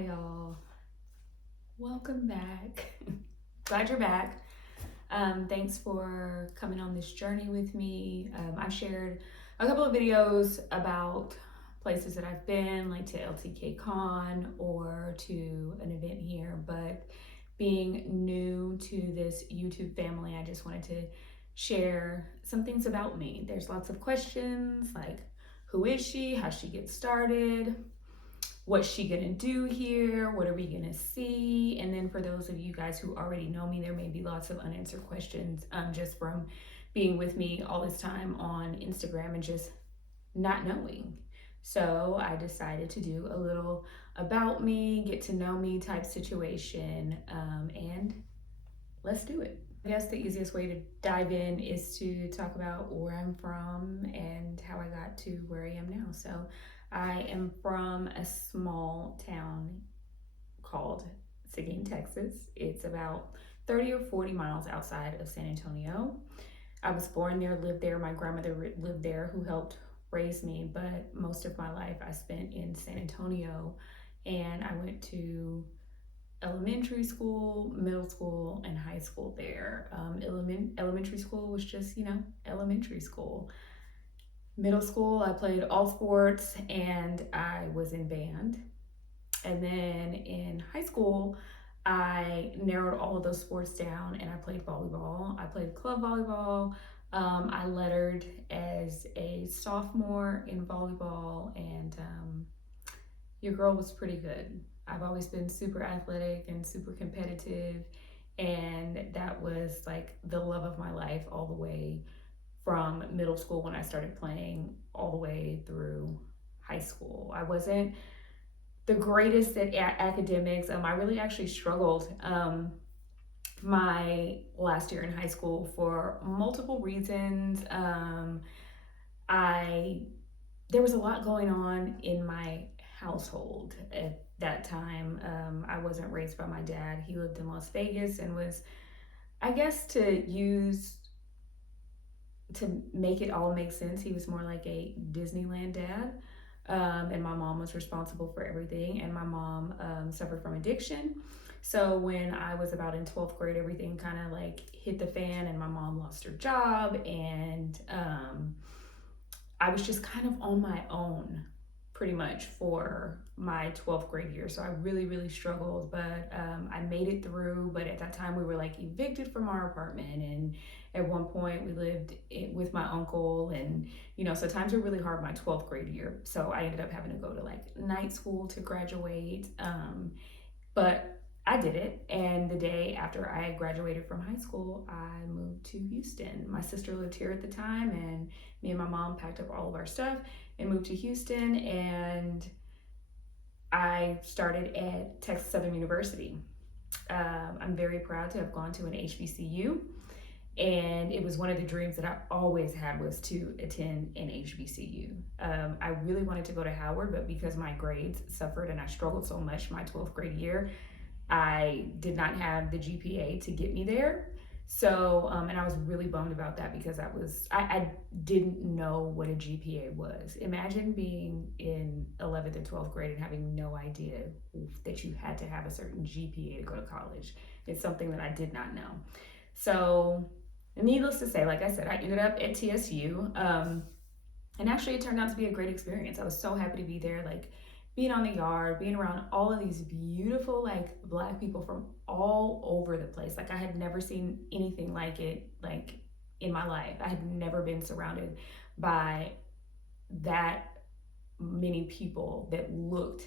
Hi, y'all. Welcome back. Glad you're back. Thanks for coming on this journey with me. I've shared a couple of videos about places that I've been, like to LTK Con or to an event here, but being new to this YouTube family, I just wanted to share some things about me. There's lots of questions like, who is she? How she get started? What's she gonna do here? What are we gonna see? And then for those of you guys who already know me, there may be lots of unanswered questions just from being with me all this time on Instagram and just not knowing. So I decided to do a little about me, get to know me type situation, and let's do it. I guess the easiest way to dive in is to talk about where I'm from and how I got to where I am now. So I am from a small town called Seguin, Texas. It's about 30 or 40 miles outside of San Antonio. I was born there, lived there. My grandmother lived there who helped raise me, but most of my life I spent in San Antonio, and I went to elementary school, middle school, and high school there. Elementary school was just, elementary school. Middle school, I played all sports and I was in band. And then in high school, I narrowed all of those sports down and I played volleyball. I played club volleyball. I lettered as a sophomore in volleyball, and your girl was pretty good. I've always been super athletic and super competitive, and that was like the love of my life all the way from middle school when I started playing all the way through high school. I wasn't the greatest at academics. I really actually struggled my last year in high school for multiple reasons. I There was a lot going on in my household at that time. I wasn't raised by my dad. He lived in Las Vegas and was, I guess, to make it all make sense, he was more like a Disneyland dad. And my mom was responsible for everything. And my mom suffered from addiction. So when I was about in 12th grade, everything kind of like hit the fan, and my mom lost her job. And I was just kind of on my own pretty much for my 12th grade year. So I really, really struggled, but I made it through. But at that time, we were like evicted from our apartment. And at one point, we lived with my uncle. And, so times were really hard my 12th grade year. So I ended up having to go to like night school to graduate. But I did it. And the day after I graduated from high school, I moved to Houston. My sister lived here at the time, and me and my mom packed up all of our stuff and moved to Houston. And I started at Texas Southern University. I'm very proud to have gone to an HBCU. And it was one of the dreams that I always had, was to attend an HBCU. I really wanted to go to Howard, but because my grades suffered and I struggled so much my 12th grade year, I did not have the GPA to get me there. So, and I was really bummed about that because I didn't know what a GPA was. Imagine being in 11th and 12th grade and having no idea that you had to have a certain GPA to go to college. It's something that I did not know. So, needless to say, like I said, I ended up at TSU. And actually it turned out to be a great experience. I was so happy to be there, like being on the yard, being around all of these beautiful like Black people from all over the place. Like I had never seen anything like it, like in my life. I had never been surrounded by that many people that looked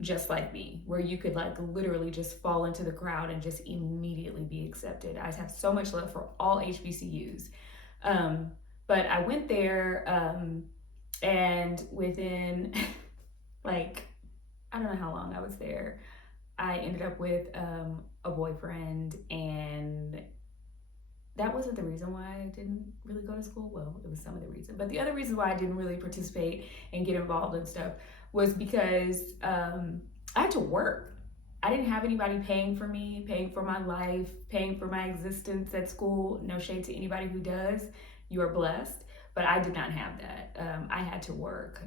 just like me, where you could like literally just fall into the crowd and just immediately be accepted. I have so much love for all HBCUs. But I went there, and within like, I don't know how long I was there, I ended up with a boyfriend, and that wasn't the reason why I didn't really go to school. Well, it was some of the reason, but the other reason why I didn't really participate and get involved in stuff was because I had to work. I didn't have anybody paying for me, paying for my life, paying for my existence at school. No shade to anybody who does. You are blessed. But I did not have that. I had to work.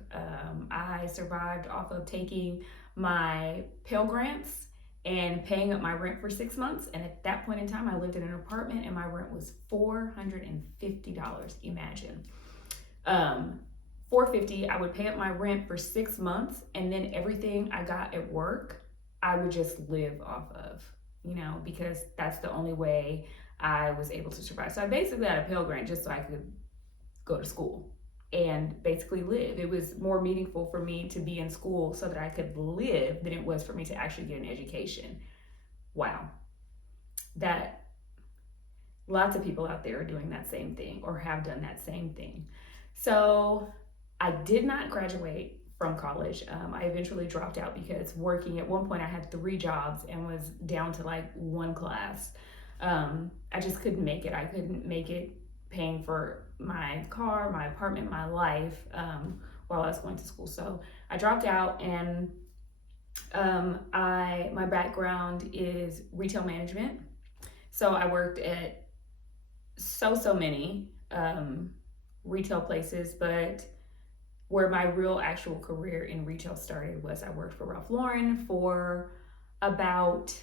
I survived off of taking my Pell Grants and paying up my rent for 6 months. And at that point in time, I lived in an apartment and my rent was $450. Imagine. Um, 450, I would pay up my rent for 6 months, and then everything I got at work, I would just live off of, because that's the only way I was able to survive. So I basically had a Pell Grant just so I could go to school and basically live. It was more meaningful for me to be in school so that I could live than it was for me to actually get an education. Wow. That lots of people out there are doing that same thing or have done that same thing. So I did not graduate from college. I eventually dropped out because working at one point I had 3 jobs and was down to like one class. I just couldn't make it. I couldn't make it paying for my car, my apartment, my life while I was going to school. So I dropped out, and my background is retail management. So I worked at so many retail places, but where my real actual career in retail started was I worked for Ralph Lauren for about,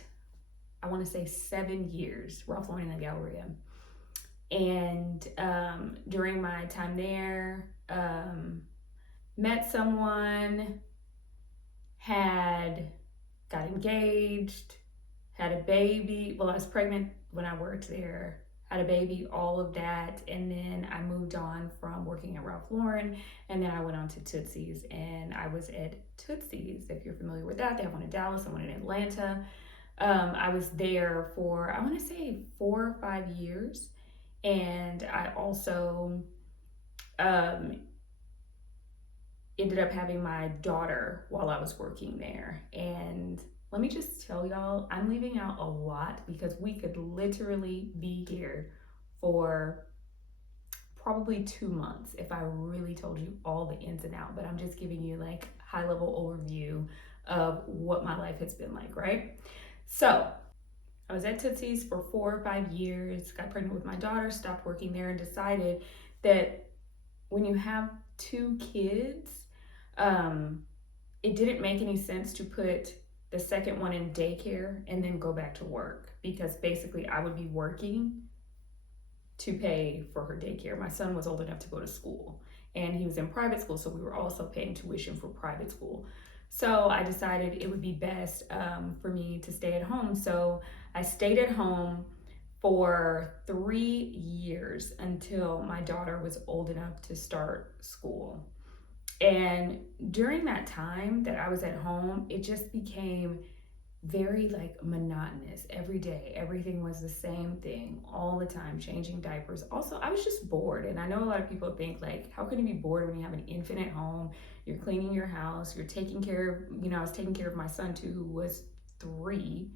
I want to say 7 years, Ralph Lauren in the Galleria. And during my time there, met someone, got engaged, had a baby. Well, I was pregnant when I worked there, had a baby, all of that. And then I moved on from working at Ralph Lauren, and then I went on to Tootsie's, and I was at Tootsie's, if you're familiar with that. They have one in Dallas and one in Atlanta. I was there for, I want to say 4 or 5 years. And I also ended up having my daughter while I was working there. And let me just tell y'all, I'm leaving out a lot because we could literally be here for probably 2 months if I really told you all the ins and outs, but I'm just giving you like high level overview of what my life has been like, right? So I was at Tootsie's for 4 or 5 years, got pregnant with my daughter, stopped working there, and decided that when you have 2 kids, it didn't make any sense to put the second one in daycare and then go back to work, because basically I would be working to pay for her daycare. My son was old enough to go to school, and he was in private school, so we were also paying tuition for private school. So I decided it would be best for me to stay at home. So I stayed at home for 3 years until my daughter was old enough to start school. And during that time that I was at home, it just became very like monotonous. Every day, everything was the same thing all the time, changing diapers. Also, I was just bored. And I know a lot of people think like, how can you be bored when you have an infant at home? You're cleaning your house, you're taking care of, I was taking care of my son too, who was 3.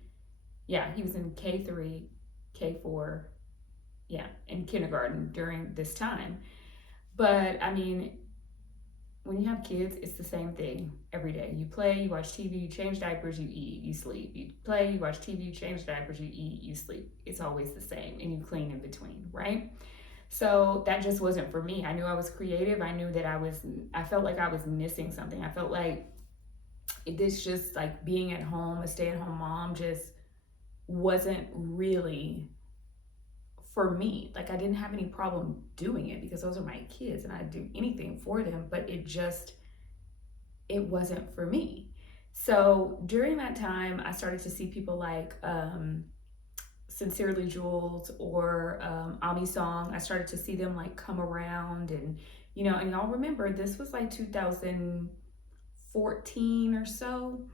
Yeah, he was in K3, K4, yeah, in kindergarten during this time. But I mean, when you have kids, it's the same thing every day. You play, you watch TV, you change diapers, you eat, you sleep. You play, you watch TV, you change diapers, you eat, you sleep. It's always the same, and you clean in between, right? So that just wasn't for me. I knew I was creative. I knew that I felt like I was missing something. I felt like this just like being at home, a stay-at-home mom, just wasn't really for me. Like I didn't have any problem doing it because those are my kids and I'd do anything for them, but it wasn't for me. So during that time, I started to see people like Sincerely Jules or Ami Song. I started to see them like come around, and and y'all remember this was like 2014 or so.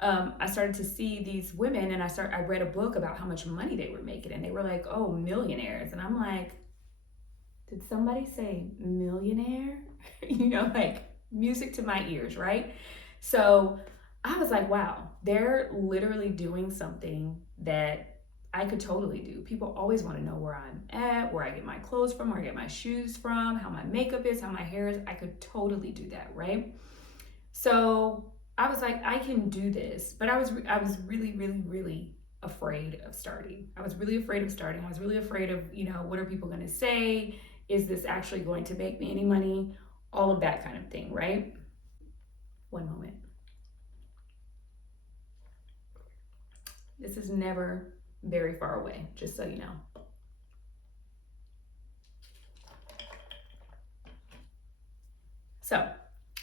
I started to see these women, and I read a book about how much money they were making, and they were like, oh, millionaires. And I'm like, did somebody say millionaire? Like music to my ears, right? So I was like, wow, they're literally doing something that I could totally do. People always want to know where I'm at, where I get my clothes from, where I get my shoes from, how my makeup is, how my hair is. I could totally do that, right? So I was like, I can do this, but I was really, really, really afraid of starting. I was really afraid of starting. I was really afraid of, what are people going to say? Is this actually going to make me any money? All of that kind of thing, right? One moment. This is never very far away, just so you know. So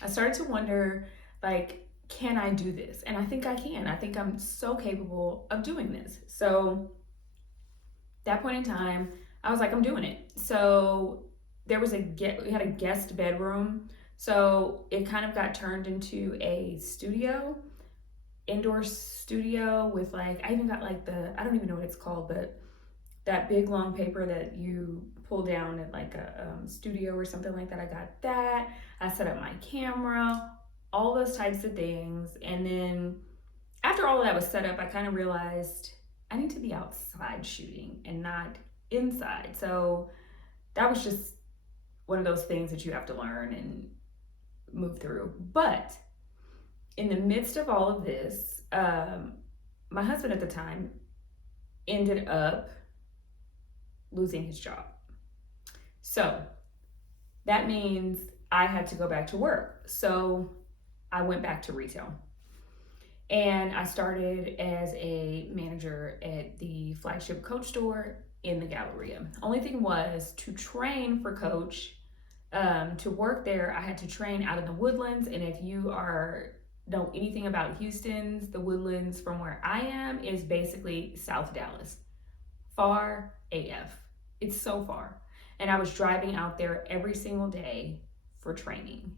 I started to wonder, like, can I do this? And I think I can. I think I'm so capable of doing this. So that point in time, I was like, I'm doing it. So there was we had a guest bedroom. So it kind of got turned into a studio, indoor studio with like, I even got like I don't even know what it's called, but that big long paper that you pull down at like a studio or something like that. I got that. I set up my camera, all those types of things. And then after all of that was set up, I kind of realized I need to be outside shooting and not inside. So that was just one of those things that you have to learn and move through. But in the midst of all of this, my husband at the time ended up losing his job. So that means I had to go back to work. So I went back to retail. And I started as a manager at the flagship Coach store in the Galleria. Only thing was, to train for Coach, to work there, I had to train out in the Woodlands. And if you know anything about Houston's, the Woodlands from where I am is basically South Dallas. Far AF. It's so far. And I was driving out there every single day for training.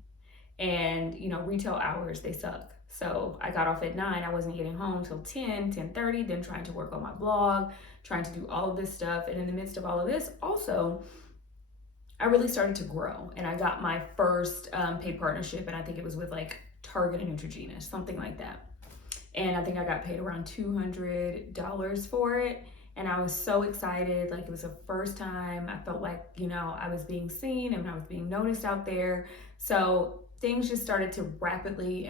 And, you know, retail hours, they suck. So I got off at 9. I wasn't getting home till 10:30, then trying to work on my blog, trying to do all of this stuff. And in the midst of all of this, also, I really started to grow. And I got my first paid partnership, and I think it was with like Target and Neutrogena, something like that. And I think I got paid around $200 for it. And I was so excited. Like, it was the first time I felt like, you know, I was being seen and I was being noticed out there. So things just started to rapidly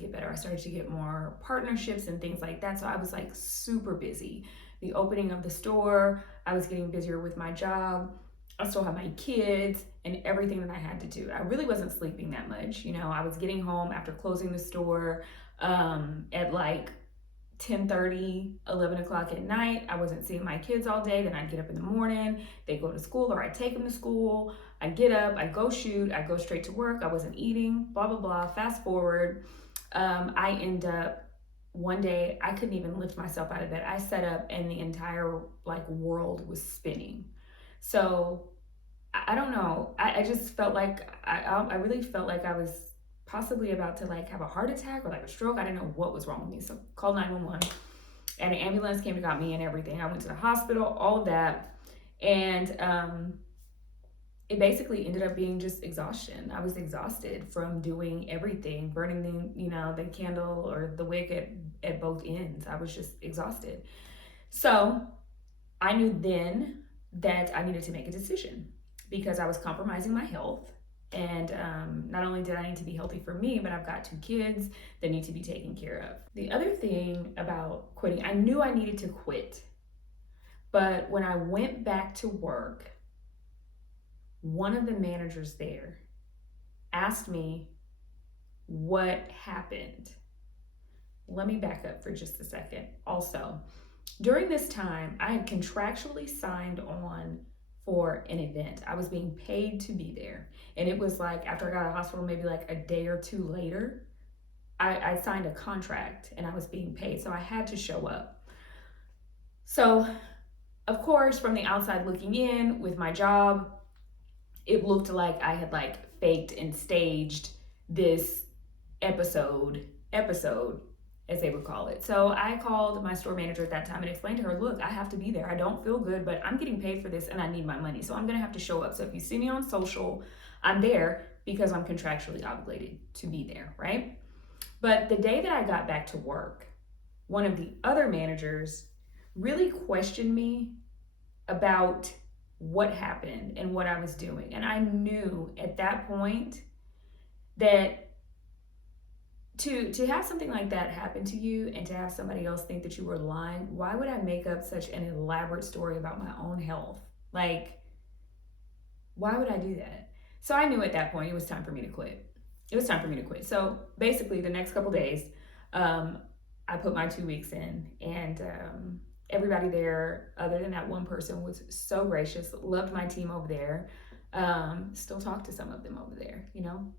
get better. I started to get more partnerships and things like that. So I was like super busy. The opening of the store, I was getting busier with my job. I still had my kids and everything that I had to do. I really wasn't sleeping that much. You know, I was getting home after closing the store at like 10:30, 11 o'clock at night. I wasn't seeing my kids all day. Then I'd get up in the morning, they go to school, or I'd take them to school. I'd get up, I'd go shoot, I'd go straight to work. I wasn't eating, blah, blah, blah. Fast forward, I end up one day, I couldn't even lift myself out of bed. I sat up and the entire like world was spinning. So I don't know. I just felt like I really felt like I was possibly about to like have a heart attack or like a stroke. I didn't know what was wrong with me. So called 911 and an ambulance came and got me and everything. I went to the hospital, all of that. And it basically ended up being just exhaustion. I was exhausted from doing everything, burning the candle or the wick at both ends. I was just exhausted. So I knew then that I needed to make a decision because I was compromising my health. And not only did I need to be healthy for me, but I've got 2 kids that need to be taken care of. The other thing about quitting, I knew I needed to quit. But when I went back to work, one of the managers there asked me what happened. Let me back up for just a second. Also, during this time, I had contractually signed on for an event. I was being paid to be there. And it was like after I got out of hospital, maybe like a day or 2 later, I signed a contract and I was being paid. So I had to show up. So, of course, from the outside looking in with my job, it looked like I had like faked and staged this episode, as they would call it. So I called my store manager at that time and explained to her, look, I have to be there. I don't feel good, but I'm getting paid for this and I need my money. So I'm going to have to show up. So if you see me on social, I'm there because I'm contractually obligated to be there, right? But the day that I got back to work, one of the other managers really questioned me about what happened and what I was doing. And I knew at that point that to have something like that happen to you and to have somebody else think that you were lying, why would I make up such an elaborate story about my own health? Like, why would I do that? So I knew at that point it was time for me to quit. So basically the next couple days, I put my 2 weeks in, and everybody there, other than that one person, was so gracious. Loved my team over there. Still talk to some of them over there.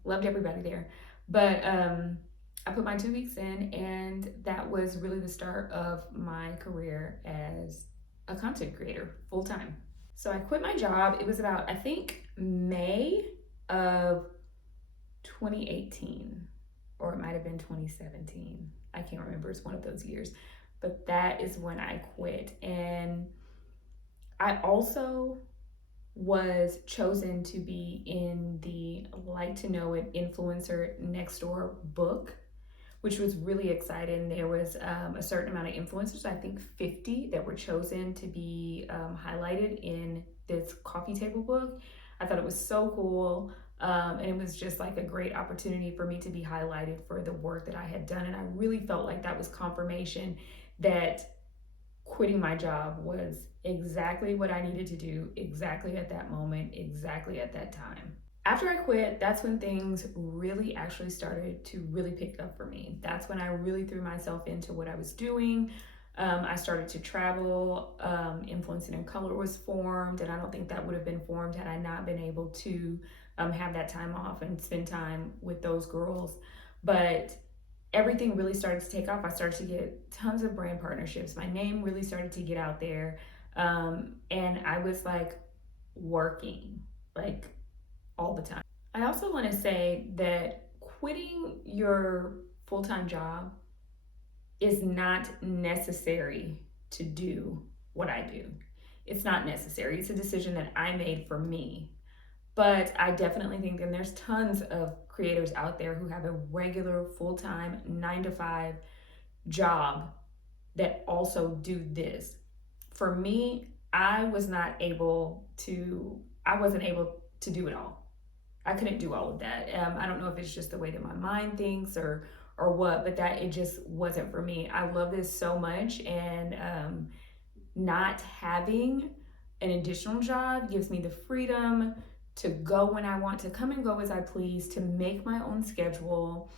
Loved everybody there. But I put my 2 weeks in, and that was really the start of my career as a content creator full time. So I quit my job. It was about, I think, May of 2018, or it might have been 2017. I can't remember. It's one of those years. But that is when I quit. And I also was chosen to be in the Like to Know It Influencer Next Door book, which was really exciting. There was a certain amount of influencers, I think 50, that were chosen to be highlighted in this coffee table book. I thought it was so cool. And it was just like a great opportunity for me to be highlighted for the work that I had done. And I really felt like that was confirmation that quitting my job was exactly what I needed to do, exactly at that moment, exactly at that time. After I quit, that's when things really actually started to really pick up for me. That's when I really threw myself into what I was doing. I started to travel. Influencing in Color was formed, and I don't think that would have been formed had I not been able to have that time off and spend time with those girls. But everything really started to take off. I started to get tons of brand partnerships. My name really started to get out there. And I was like working like all the time. I also want to say that quitting your full time job is not necessary to do what I do. It's not necessary. It's a decision that I made for me. But I definitely think, and there's tons of creators out there who have a regular full time 9 to 5 job that also do this. For me, I wasn't able to do it all. I couldn't do all of that. I don't know if it's just the way that my mind thinks or what, but that it just wasn't for me. I love this so much, and not having an additional job gives me the freedom to go when I want, to come and go as I please, to make my own schedule.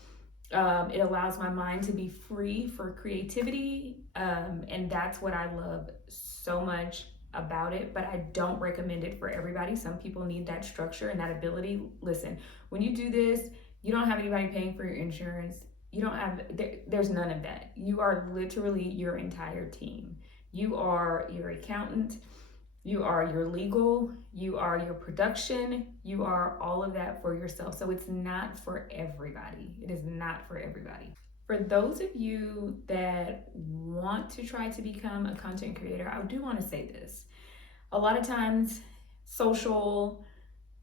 It allows my mind to be free for creativity, and that's what I love so much about it. But I don't recommend it for everybody. Some people need that structure and that ability. Listen, when you do this, you don't have anybody paying for your insurance. You don't have, there's none of that. You are literally your entire team. You are your accountant, you are your legal, you are your production, you are all of that for yourself. So it's not for everybody. It is not for everybody. For those of you that want to try to become a content creator, I do want to say this. A lot of times, social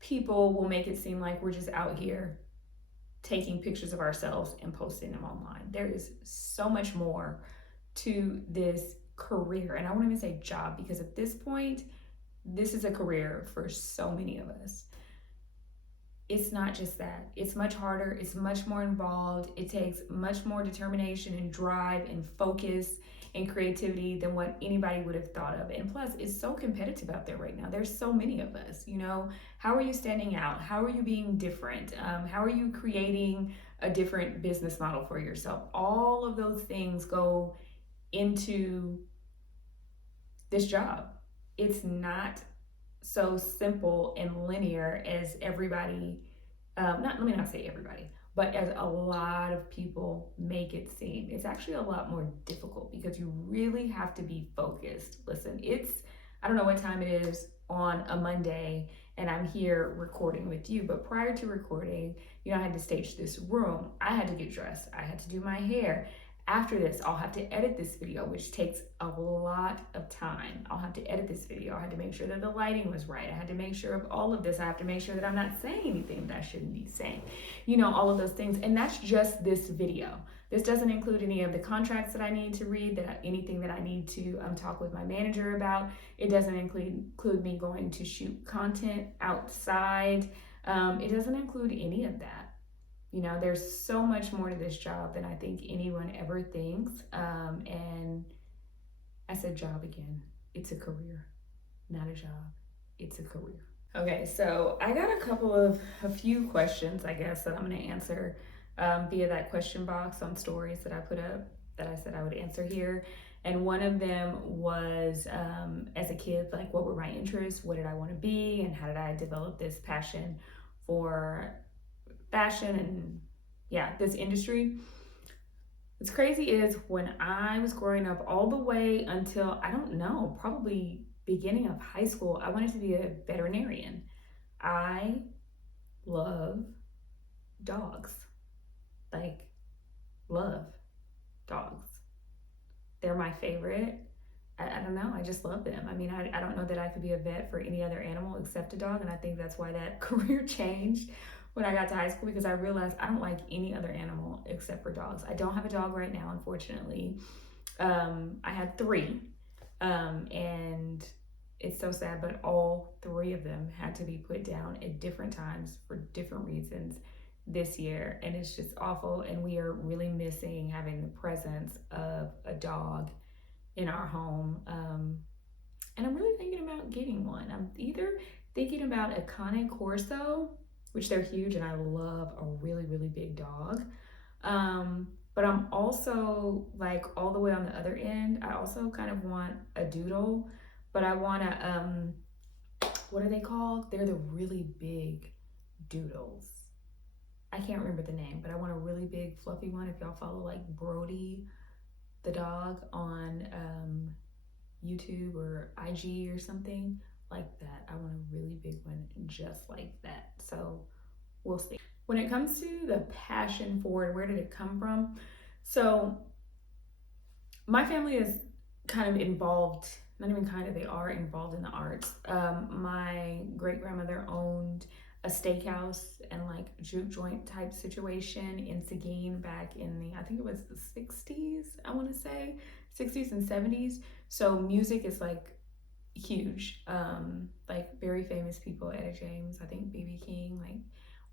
people will make it seem like we're just out here taking pictures of ourselves and posting them online. There is so much more to this career, and I won't even say job, because at this point, this is a career for so many of us. It's not just that. It's much harder. It's much more involved. It takes much more determination and drive and focus and creativity than what anybody would have thought of. And plus, it's so competitive out there right now. There's so many of us, How are you standing out? How are you being different? How are you creating a different business model for yourself? All of those things go into this job. It's not so simple and linear as everybody, let me not say everybody, but as a lot of people make it seem. It's actually a lot more difficult because you really have to be focused. Listen, I don't know what time it is on a Monday and I'm here recording with you, but prior to recording, I had to stage this room. I had to get dressed. I had to do my hair. After this, I'll have to edit this video, which takes a lot of time. I'll have to edit this video. I had to make sure that the lighting was right. I had to make sure of all of this. I have to make sure that I'm not saying anything that I shouldn't be saying. All of those things. And that's just this video. This doesn't include any of the contracts that I need to read, anything that I need to talk with my manager about. It doesn't include me going to shoot content outside. It doesn't include any of that. There's so much more to this job than I think anyone ever thinks. And I said job again. It's a career, not a job. It's a career. Okay, so I got a few questions, I guess, that I'm going to answer via that question box on stories that I put up. that I said I would answer here. And one of them was, as a kid, like what were my interests? What did I want to be? And how did I develop this passion for fashion and, yeah, this industry? What's crazy is when I was growing up, all the way until, I don't know, probably beginning of high school, I wanted to be a veterinarian. I love dogs. Like, love dogs. They're my favorite. I don't know. I just love them. I mean, I don't know that I could be a vet for any other animal except a dog. And I think that's why that career changed when I got to high school, because I realized I don't like any other animal except for dogs. I don't have a dog right now, unfortunately. I had three, and it's so sad, but all three of them had to be put down at different times for different reasons this year. And it's just awful. And we are really missing having the presence of a dog in our home. And I'm really thinking about getting one. I'm either thinking about a Cane Corso, which they're huge, and I love a really, really big dog. But I'm also like all the way on the other end. I also kind of want a doodle, but I want to, what are they called? They're the really big doodles. I can't remember the name, but I want a really big fluffy one. If y'all follow like Brody the dog on YouTube or IG or something like that. I want a really big one just like that. So we'll see. When it comes to the passion for it, where did it come from? So my family is kind of involved, not even kind of, they are involved in the arts. My great grandmother owned a steakhouse and like juke joint type situation in Seguin back in the, I think it was the 60s, I want to say 60s and 70s. So music is like huge. Like very famous people, Etta James, I think BB King, like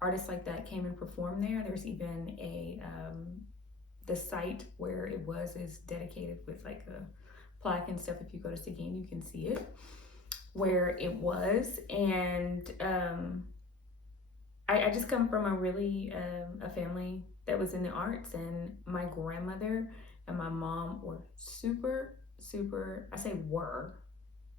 artists like that came and performed there. There's even a the site where it was is dedicated with like a plaque and stuff. If you go to Seguin, you can see it where it was. And I just come from a really a family that was in the arts, and my grandmother and my mom were super, I say were,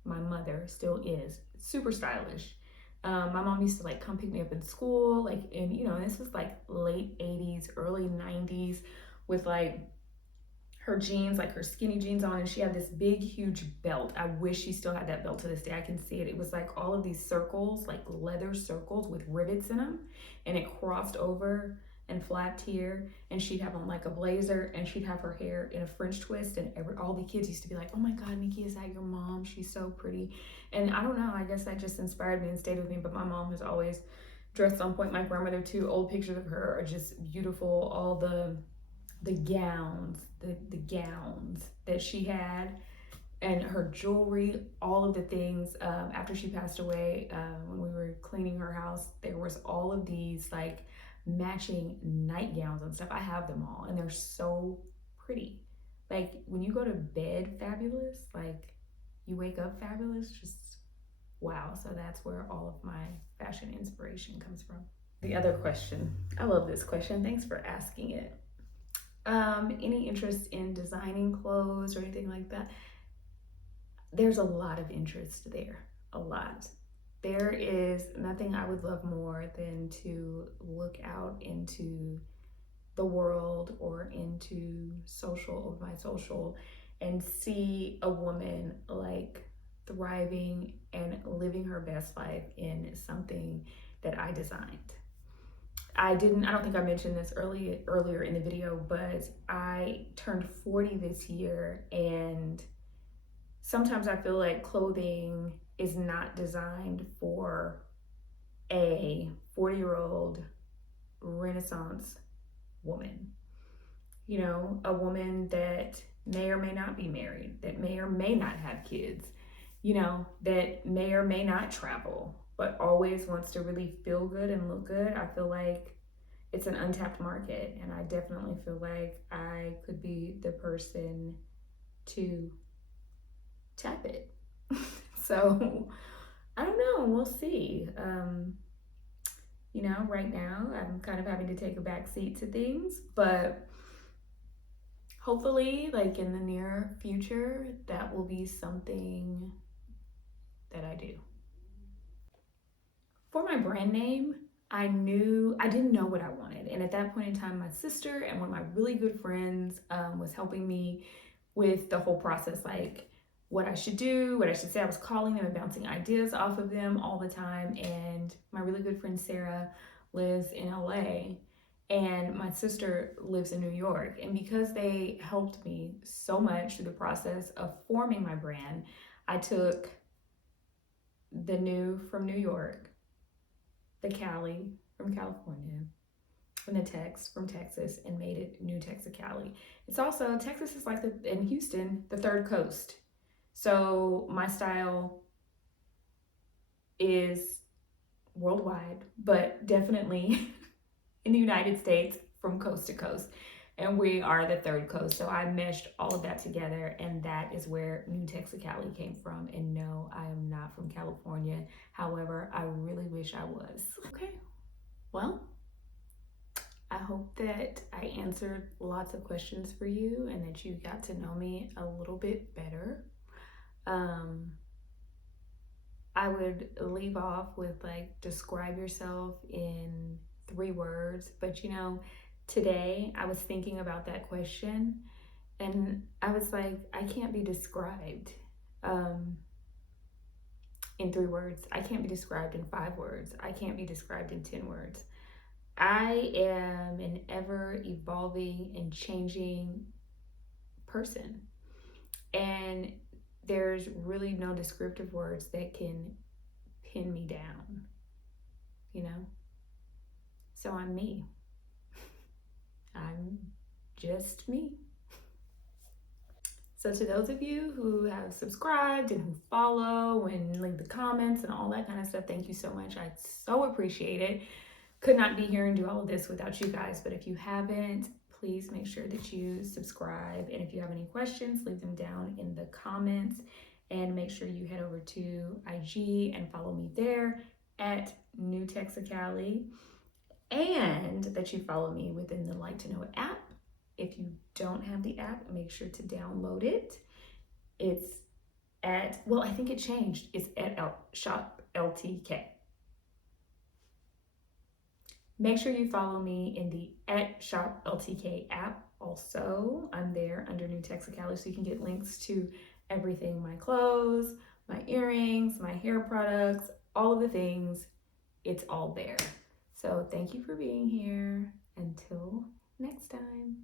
my mother still is super stylish. My mom used to like come pick me up in school, like, and you know, this was like late 80s, early 90s, with like her jeans, like her skinny jeans on, and she had this big, huge belt. I wish she still had that belt to this day. I can see it. It was like all of these circles, like leather circles with rivets in them, and it crossed over and flapped here. And she'd have on like a blazer, and she'd have her hair in a French twist. And all the kids used to be like, "Oh my God, Nikki, is that your mom? She's so pretty." And I don't know. I guess that just inspired me and stayed with me. But my mom has always dressed on point. My grandmother too. Old pictures of her are just beautiful. All the gowns, the gowns that she had, and her jewelry, all of the things. After she passed away, when we were cleaning her house, there was all of these like matching nightgowns and stuff. I have them all, and they're so pretty. Like when you go to bed fabulous, like you wake up fabulous, just wow. So that's where all of my fashion inspiration comes from. The other question, I love this question. Thanks for asking it. Any interest in designing clothes or anything like that? There's a lot of interest there, a lot. There is nothing I would love more than to look out into the world or into my social, and see a woman like thriving and living her best life in something that I designed. I don't think I mentioned this earlier in the video, but I turned 40 this year, and sometimes I feel like clothing is not designed for a 40-year-old Renaissance woman. You know, a woman that may or may not be married, that may or may not have kids, you know, that may or may not travel, but always wants to really feel good and look good. I feel like it's an untapped market, and I definitely feel like I could be the person to tap it. So I don't know, we'll see. You know, right now I'm kind of having to take a back seat to things, but hopefully, like in the near future, that will be something that I do. For my brand name, I didn't know what I wanted. And at that point in time, my sister and one of my really good friends was helping me with the whole process, like what I should do, what I should say. I was calling them and bouncing ideas off of them all the time. And my really good friend Sarah lives in LA and my sister lives in New York. And because they helped me so much through the process of forming my brand, I took the new from New York, the Cali from California, and the Tex from Texas, and made it NEWTEXACALI. It's also, Texas is like in Houston, the third coast. So my style is worldwide, but definitely in the United States from coast to coast. And we are the third coast. So I meshed all of that together, and that is where NEWTEXACALI came from. And no, I am not from California. However, I really wish I was. Okay, well, I hope that I answered lots of questions for you and that you got to know me a little bit better. I would leave off with like, describe yourself in 3 words. But today I was thinking about that question and I was like, I can't be described in 3 words. I can't be described in 5 words. I can't be described in 10 words. I am an ever evolving and changing person. And there's really no descriptive words that can pin me down, you know? So I'm me. I'm just me. So to those of you who have subscribed and who follow and leave the comments and all that kind of stuff, thank you so much. I so appreciate it. Could not be here and do all of this without you guys. But if you haven't, please make sure that you subscribe. And if you have any questions, leave them down in the comments. And make sure you head over to IG and follow me there at NEWTEXACALI. And that you follow me within the Like to Know It app. If you don't have the app, make sure to download it. It's at, well, I think it changed. It's at Shop LTK. Make sure you follow me in the at Shop LTK app. Also, I'm there under NEWTEXACALI, so you can get links to everything, my clothes, my earrings, my hair products, all of the things. It's all there. So thank you for being here. Until next time.